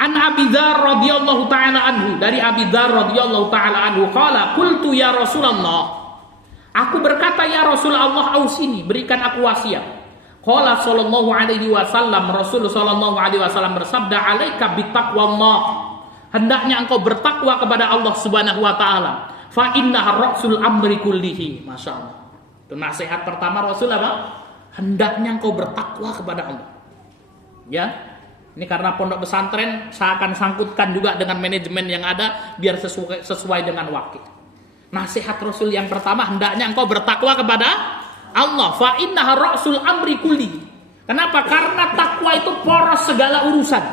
An Abi Dzar radhiyallahu taala anhu, dari Abi Dzar radhiyallahu taala anhu qala qultu ya Rasulullah, aku berkata ya Rasulullah, ausini, berikan aku wasiat. Qala sallallahu alaihi wasallam, Rasul sallallahu alaihi wasallam bersabda, alaika bittaqwallah, hendaknya engkau bertakwa kepada Allah Subhanahu wa taala, fa innaha ra'sul amri kullihi. Masyaallah. Itu nasihat pertama Rasul apa? Hendaknya engkau bertakwa kepada Allah. Ya. Ini karena pondok pesantren saya akan sangkutkan juga dengan manajemen yang ada biar sesuai dengan wakil. Nasihat Rasul yang pertama, hendaknya engkau bertakwa kepada Allah. Fa innaha ra'sul amri kulli. Kenapa? Karena takwa itu poros segala urusan.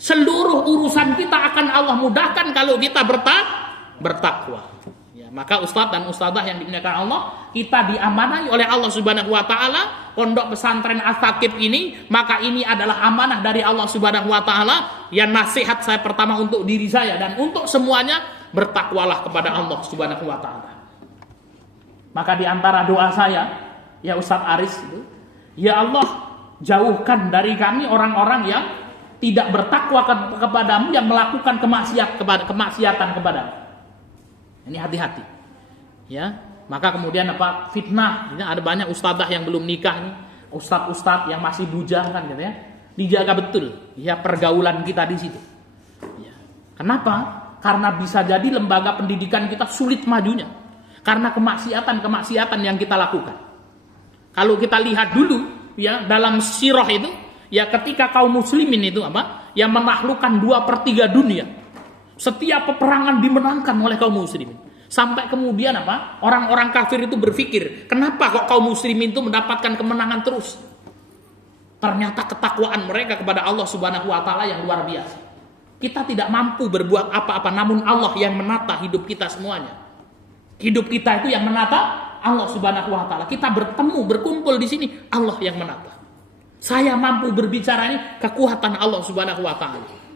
Seluruh urusan kita akan Allah mudahkan kalau kita bertakwa. Ya, maka ustadz dan ustadzah yang dimuliakan Allah, kita diamanai oleh Allah Subhanahu wa taala pondok pesantren As-Tsaqif ini, maka ini adalah amanah dari Allah Subhanahu wa taala. Yang nasihat saya pertama untuk diri saya dan untuk semuanya, bertakwalah kepada Allah Subhanahu wa taala. Maka di antara doa saya, ya Ustadz Aris itu, ya Allah, jauhkan dari kami orang-orang yang tidak bertakwa kepadamu, yang melakukan kemaksiatan kepadamu. Ini hati-hati. Ya, maka kemudian apa? Fitnah. Ada banyak ustadzah yang belum nikah nih, ustadz-ustadz yang masih bujang kan gitu ya. Dijaga betul ya pergaulan kita di situ. Ya. Kenapa? Karena bisa jadi lembaga pendidikan kita sulit majunya karena kemaksiatan yang kita lakukan. Kalau kita lihat dulu ya dalam sirah itu, ya ketika kaum muslimin itu apa? Yang menaklukkan 2/3 dunia. Setiap peperangan dimenangkan oleh kaum muslimin. Sampai kemudian apa? Orang-orang kafir itu berpikir, kenapa kok kaum muslimin itu mendapatkan kemenangan terus? Ternyata ketakwaan mereka kepada Allah Subhanahu wa taala yang luar biasa. Kita tidak mampu berbuat apa-apa, namun Allah yang menata hidup kita semuanya. Hidup kita itu yang menata Allah Subhanahu wa taala. Kita berkumpul di sini, Allah yang menata. Saya mampu berbicara ini kekuatan Allah Subhanahu wa taala.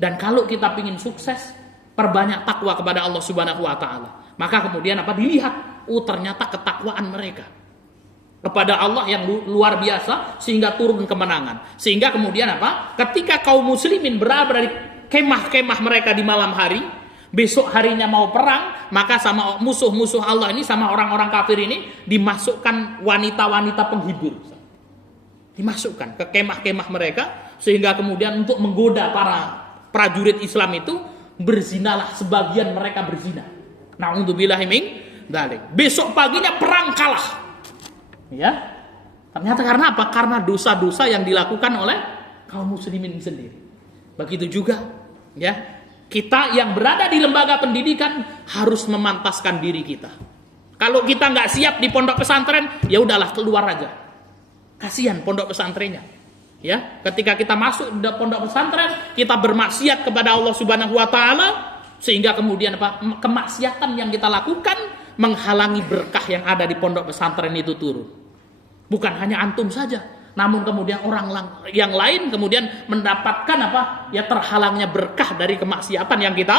Dan kalau kita ingin sukses, perbanyak takwa kepada Allah Subhanahu wa taala. Maka kemudian apa? Dilihat, ternyata ketakwaan mereka kepada Allah yang luar biasa sehingga turun kemenangan. Sehingga kemudian apa? Ketika kaum muslimin berada di kemah-kemah mereka di malam hari, besok harinya mau perang, maka sama musuh-musuh Allah ini, sama orang-orang kafir ini dimasukkan wanita-wanita penghibur. Dimasukkan ke kemah-kemah mereka sehingga kemudian untuk menggoda para prajurit Islam itu, berzinalah sebagian mereka berzina. Na'udzubillahi min dzalik. Besok paginya perang kalah. Ya. Ternyata karena apa? Karena dosa-dosa yang dilakukan oleh kaum muslimin sendiri. Begitu juga ya, kita yang berada di lembaga pendidikan harus memantaskan diri kita. Kalau kita nggak siap di pondok pesantren, ya udahlah keluar aja. Kasihan pondok pesantrennya. Ya, ketika kita masuk di pondok pesantren, kita bermaksiat kepada Allah Subhanahu wa taala sehingga kemudian apa? Kemaksiatan yang kita lakukan menghalangi berkah yang ada di pondok pesantren itu turun. Bukan hanya antum saja, namun kemudian orang yang lain kemudian mendapatkan apa? Ya terhalangnya berkah dari kemaksiatan yang kita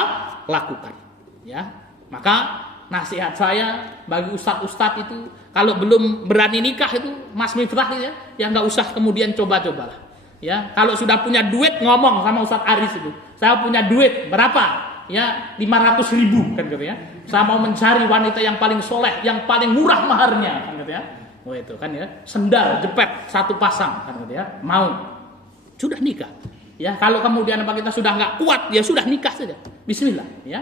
lakukan. Ya. Maka nasihat saya bagi ustadz-ustadz itu, kalau belum berani nikah itu, Mas Miftah ya nggak usah kemudian coba-cobalah. Ya, kalau sudah punya duit ngomong sama Ustadz Aris itu, saya punya duit berapa? Ya 500.000 kan gitu ya. Saya mau mencari wanita yang paling soleh, yang paling murah maharnya kan gitu ya. Oh itu kan ya, sendal jepit 1 pasang kan gitu ya. Mau, sudah nikah. Ya kalau kemudian apa kita sudah nggak kuat, ya sudah nikah saja. Bismillah ya.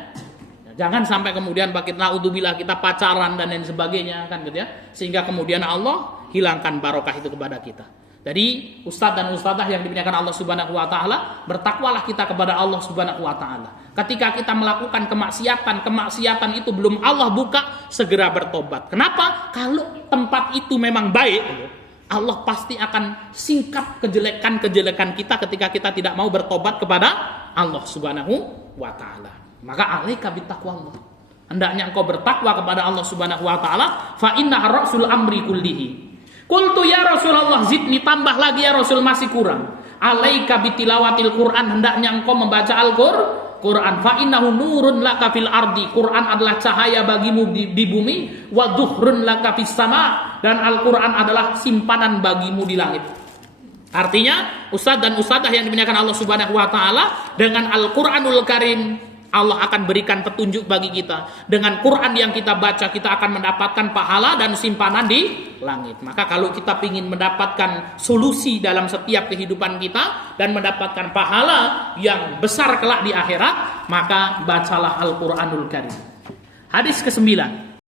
Jangan sampai kemudian naudzubillah kita pacaran dan lain sebagainya kan gitu ya. Sehingga kemudian Allah hilangkan barokah itu kepada kita. Jadi ustadz dan ustadzah yang dimuliakan Allah Subhanahu wa taala, bertakwalah kita kepada Allah Subhanahu wa taala. Ketika kita melakukan kemaksiatan itu belum Allah buka, segera bertobat. Kenapa? Kalau tempat itu memang baik, Allah pasti akan singkap kejelekan kita ketika kita tidak mau bertobat kepada Allah Subhanahu wa taala. Maka alaika bittaqwallah. Hendaknya engkau bertakwa kepada Allah Subhanahu wa taala, fa inna ra'sul amri kullihi. Qultu ya Rasulullah zidni, tambah lagi ya Rasul, masih kurang. Alaika bitilawatil Quran, hendaknya engkau membaca Al-Quran. Fa innahu nurun laka fil ardi. Quran adalah cahaya bagimu di bumi, wa dhuhrun laka fis sama, dan Al-Quran adalah simpanan bagimu di langit. Artinya, ustadz dan ustadzah yang dimuliakan Allah Subhanahu wa taala, dengan Al-Qur'anul Karim Allah akan berikan petunjuk bagi kita. Dengan Quran yang kita baca, kita akan mendapatkan pahala dan simpanan di langit. Maka kalau kita ingin mendapatkan solusi dalam setiap kehidupan kita dan mendapatkan pahala yang besar kelak di akhirat, maka bacalah Al-Qur'anul Karim. Hadis ke-9.